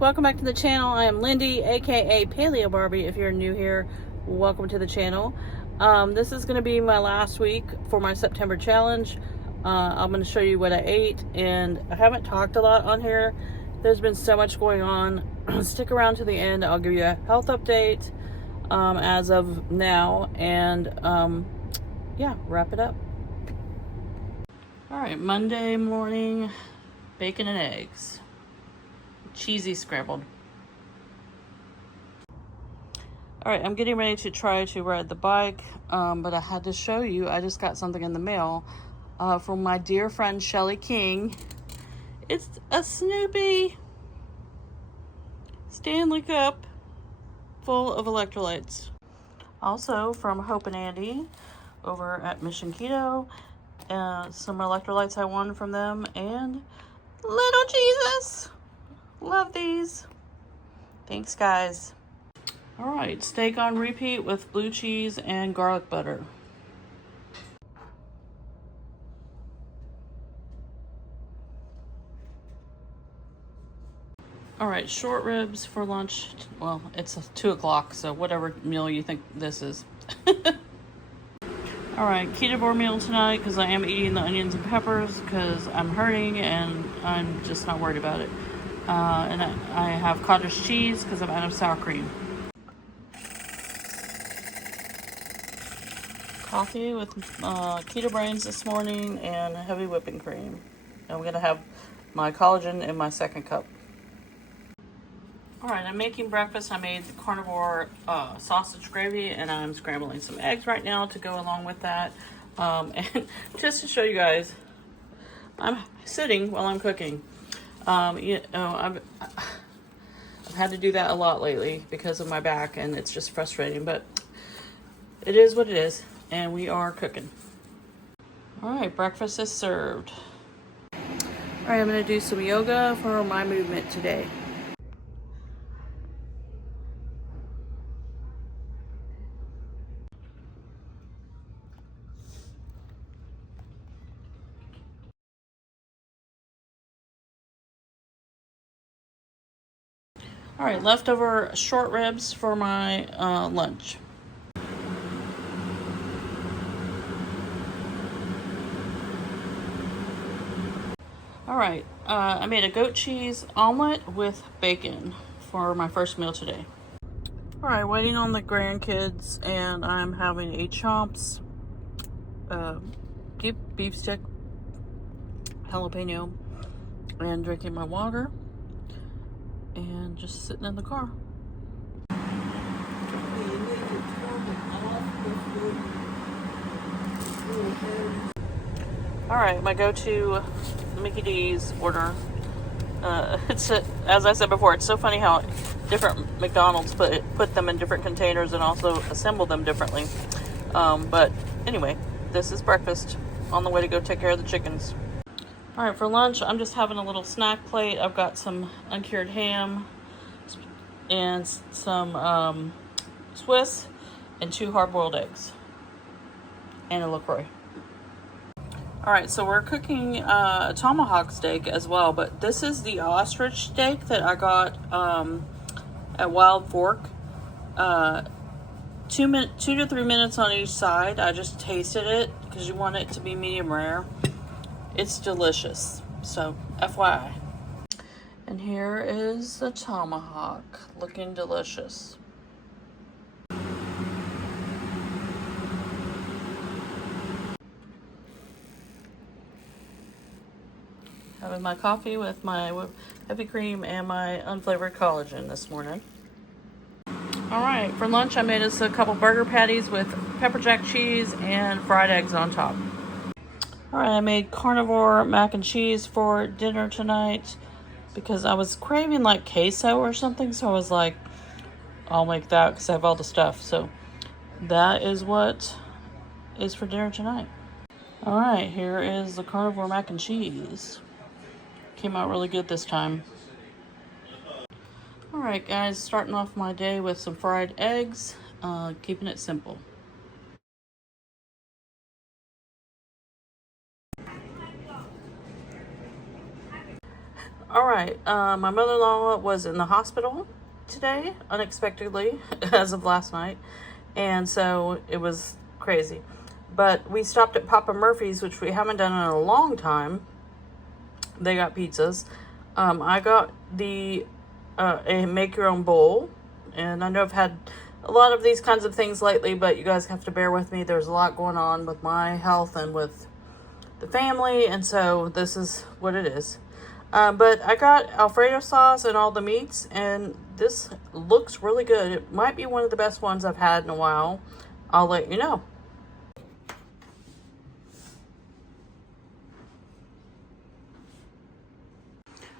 Welcome back to the channel. I am Lindy, aka Paleobarbie. If you're new here, welcome to the channel. This is going to be my last week for my September challenge. I'm going to show you what I ate, and I haven't talked a lot on here. There's been so much going on. Stick around to the end. I'll give you a health update as of now, and yeah, wrap it up. Alright, Monday morning, bacon and eggs. Cheesy scrambled. Alright, I'm getting ready to try to ride the bike, but I had to show you, I just got something in the mail from my dear friend Shelly King. It's a Snoopy Stanley Cup full of electrolytes. Also from Hope and Andy over at Mission Keto, some electrolytes I won from them, and Little Jesus. Love these. Thanks, guys. All right, steak on repeat with blue cheese and garlic butter. All right, short ribs for lunch. Well, it's 2 o'clock, so whatever meal you think this is. All right, keto meal tonight because I am eating the onions and peppers because I'm hurting and I'm just not worried about it. And I have cottage cheese because I'm out of sour cream. Coffee with keto brains this morning and heavy whipping cream. And I'm going to have my collagen in my second cup. Alright, I'm making breakfast. I made the carnivore sausage gravy, and I'm scrambling some eggs right now to go along with that. And just to show you guys, I'm sitting while I'm cooking. You know, I've had to do that a lot lately because of my back, and it's just frustrating, but it is what it is, and we are cooking. All right, breakfast is served. All right, I'm going to do some yoga for my movement today. All right, leftover short ribs for my lunch. All right, I made a goat cheese omelet with bacon for my first meal today. All right, waiting on the grandkids, and I'm having a Chomps beef stick jalapeno and drinking my water. And just sitting in the car. All right, my go-to Mickey D's order. As I said before, it's so funny how different McDonald's put them in different containers and also assemble them differently. But anyway, this is breakfast on the way to go take care of the chickens. All right, for lunch, I'm just having a little snack plate. I've got some uncured ham and some Swiss and 2 hard-boiled eggs and a LaCroix. All right, so we're cooking a tomahawk steak as well, but this is the ostrich steak that I got at Wild Fork. 2 to 3 minutes on each side. I just tasted it because you want it to be medium rare. It's delicious, so FYI. And here is the tomahawk, looking delicious. Having my coffee with my heavy cream and my unflavored collagen this morning. All right, for lunch I made us a couple burger patties with pepper jack cheese and fried eggs on top. All right, I made carnivore mac and cheese for dinner tonight because I was craving like queso or something, so I was like, I'll make that because I have all the stuff. So that is what is for dinner tonight. All right, here is the carnivore mac and cheese. Came out really good this time. All right, guys, starting off my day with some fried eggs, keeping it simple. All right, my mother-in-law was in the hospital today, unexpectedly, as of last night, and so it was crazy. But we stopped at Papa Murphy's, which we haven't done in a long time. They got pizzas. I got the a make-your-own bowl, and I know I've had a lot of these kinds of things lately, but you guys have to bear with me. There's a lot going on with my health and with the family, and so this is what it is. But I got Alfredo sauce and all the meats, and this looks really good. It might be one of the best ones I've had in a while. I'll let you know.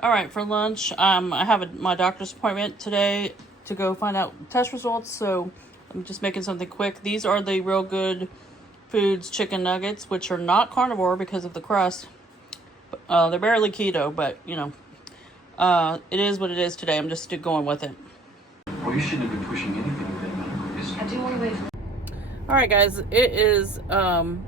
All right, for lunch, I have my doctor's appointment today to go find out test results, so I'm just making something quick. These are the Real Good Foods chicken nuggets, which are not carnivore because of the crust. They're barely keto, but, you know, it is what it is today. I'm just going with it. Well, you shouldn't have been pushing anything with that amount of risk. I do want to wait. All right, guys, it is been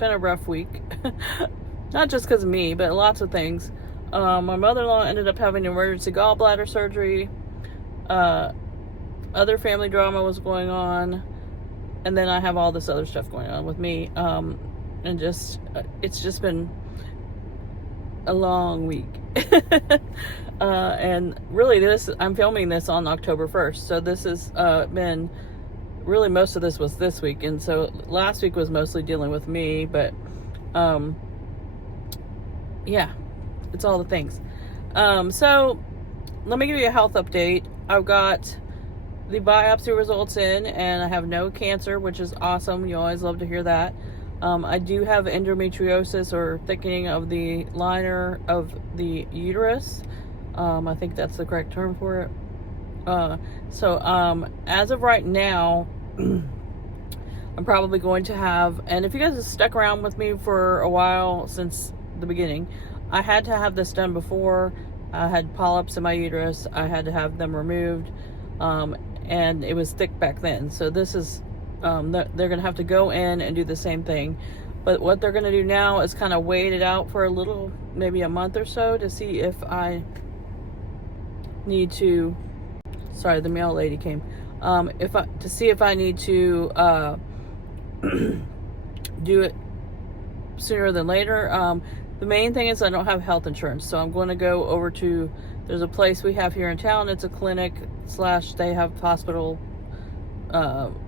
a rough week. Not just because of me, but lots of things. My mother-in-law ended up having emergency gallbladder surgery. Other family drama was going on. And then I have all this other stuff going on with me. And just, it's just been a long week. And really I'm filming this on October 1st. So this has been, really most of this was this week. And so last week was mostly dealing with me, but yeah, it's all the things. So let me give you a health update. I've got the biopsy results in, and I have no cancer, which is awesome. You always love to hear that. I do have endometriosis, or thickening of the liner of the uterus. I think that's the correct term for it. So as of right now, I'm probably going to have, and if you guys have stuck around with me for a while since the beginning, I had to have this done before. I had polyps in my uterus. I had to have them removed, and it was thick back then. So this is, they're going to have to go in and do the same thing. But what they're going to do now is kind of wait it out for a little, maybe a month or so, to see if I need to, sorry, the mail lady came, to see if I need to do it sooner than later. The main thing is I don't have health insurance, so I'm going to go over to, there's a place we have here in town. It's a clinic / they have hospital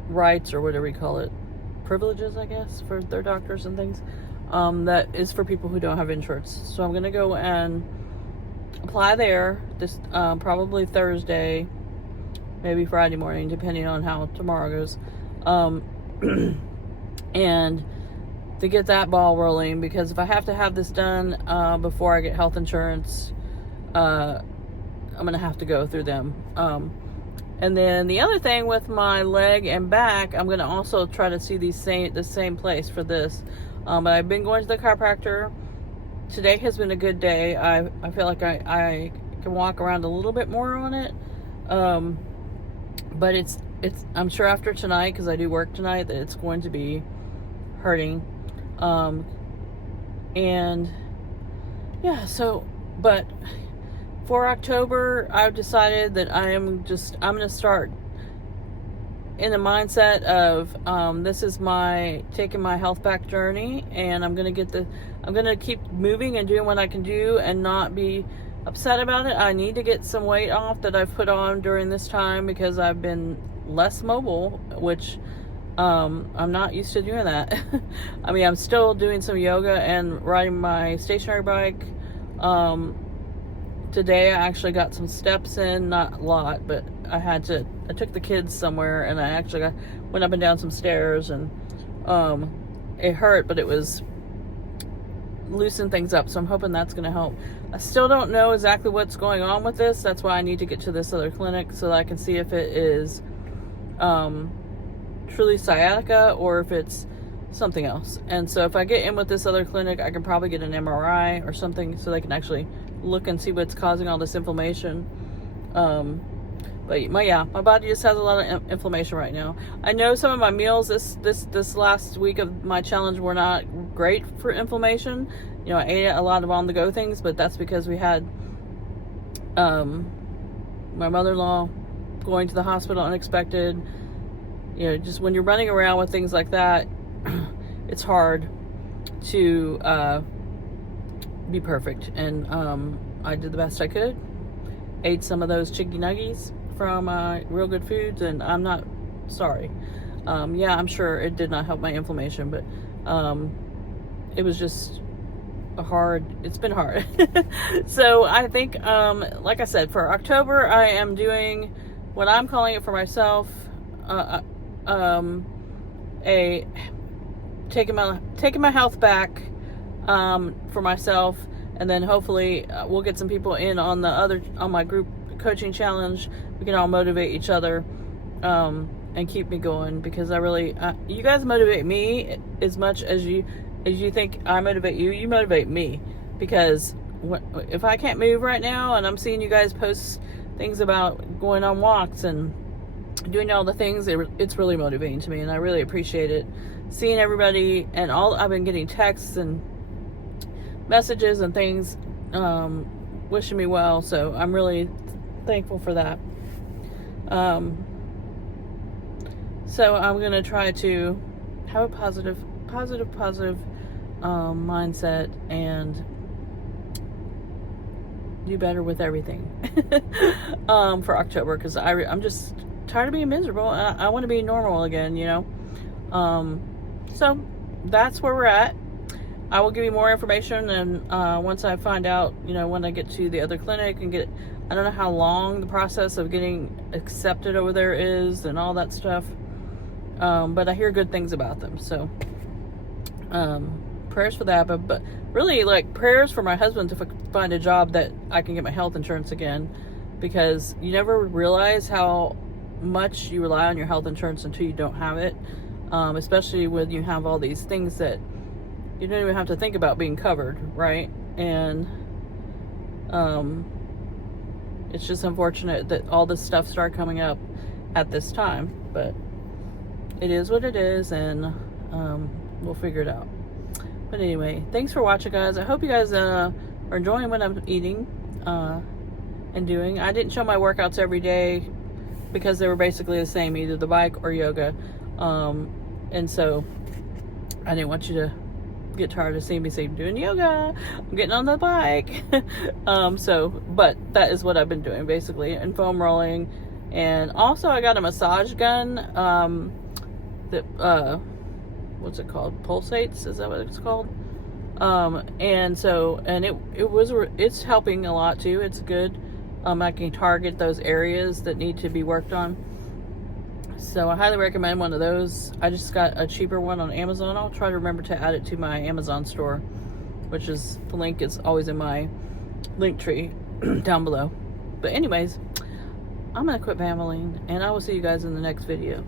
rights, or whatever you call it, privileges, I guess, for their doctors and things. That is for people who don't have insurance. So I'm going to go and apply there this probably Thursday, maybe Friday morning, depending on how tomorrow goes. And to get that ball rolling, because if I have to have this done before I get health insurance, I'm gonna have to go through them. And then the other thing with my leg and back, I'm gonna also try to see the same place for this. But I've been going to the chiropractor. Today has been a good day. I feel like I can walk around a little bit more on it. But it's I'm sure after tonight, because I do work tonight, that it's going to be hurting. And yeah, so, but for October, I've decided that I'm going to start in the mindset of, this is taking my health back journey, and I'm going to keep moving and doing what I can do and not be upset about it. I need to get some weight off that I've put on during this time, because I've been less mobile, which I'm not used to doing that. I mean, I'm still doing some yoga and riding my stationary bike. Today I actually got some steps in, not a lot, but I took the kids somewhere, and I actually went up and down some stairs, and it hurt, but it was loosen things up, so I'm hoping that's going to help. I still don't know exactly what's going on with this. That's why I need to get to this other clinic so that I can see if it is truly sciatica or if it's something else. And so if I get in with this other clinic, I can probably get an MRI or something so they can actually look and see what's causing all this inflammation. But yeah, my body just has a lot of inflammation right now. I know some of my meals this last week of my challenge were not great for inflammation. You know, I ate a lot of on-the-go things, but that's because we had my mother-in-law going to the hospital unexpected. You know, just when you're running around with things like that, it's hard to be perfect. And I did the best I could. Ate some of those chicken nuggies from Real Good Foods, and I'm not sorry. Yeah, I'm sure it did not help my inflammation, but it was just it's been hard. So I think, like I said, for October, I am doing what I'm calling it for myself, taking my health back, for myself. And then hopefully we'll get some people in on my group coaching challenge. We can all motivate each other, and keep me going, because I really, you guys motivate me as much as you think I motivate you. You motivate me, because if I can't move right now and I'm seeing you guys post things about going on walks and doing all the things, it's really motivating to me, and I really appreciate it. Seeing everybody, and I've been getting texts and messages and things wishing me well, so I'm really thankful for that. So I'm gonna try to have a positive mindset and do better with everything for October, because I'm just tired of being miserable, and I want to be normal again, you know. So that's where we're at. I will give you more information, and once I find out, you know, when I get to the other clinic and I don't know how long the process of getting accepted over there is and all that stuff, but I hear good things about them, so prayers for that. But really, like, prayers for my husband to find a job that I can get my health insurance again, because you never realize how much you rely on your health insurance until you don't have it, especially when you have all these things that you don't even have to think about being covered, right? And it's just unfortunate that all this stuff started coming up at this time, but it is what it is, and we'll figure it out. But anyway, thanks for watching, guys. I hope you guys are enjoying what I'm eating and doing. I didn't show my workouts every day because they were basically the same, either the bike or yoga, and so I didn't want you to get tired of seeing me say doing yoga. I'm getting on the bike. But that is what I've been doing basically, and foam rolling. And also I got a massage gun that what's it called, pulsates, is that what it's called? And it's helping a lot too. It's good. I can target those areas that need to be worked on. So I highly recommend one of those. I just got a cheaper one on Amazon. I'll try to remember to add it to my Amazon store, which is, the link is always in my link tree down below. But anyways, I'm gonna quit babbling, and I will see you guys in the next video.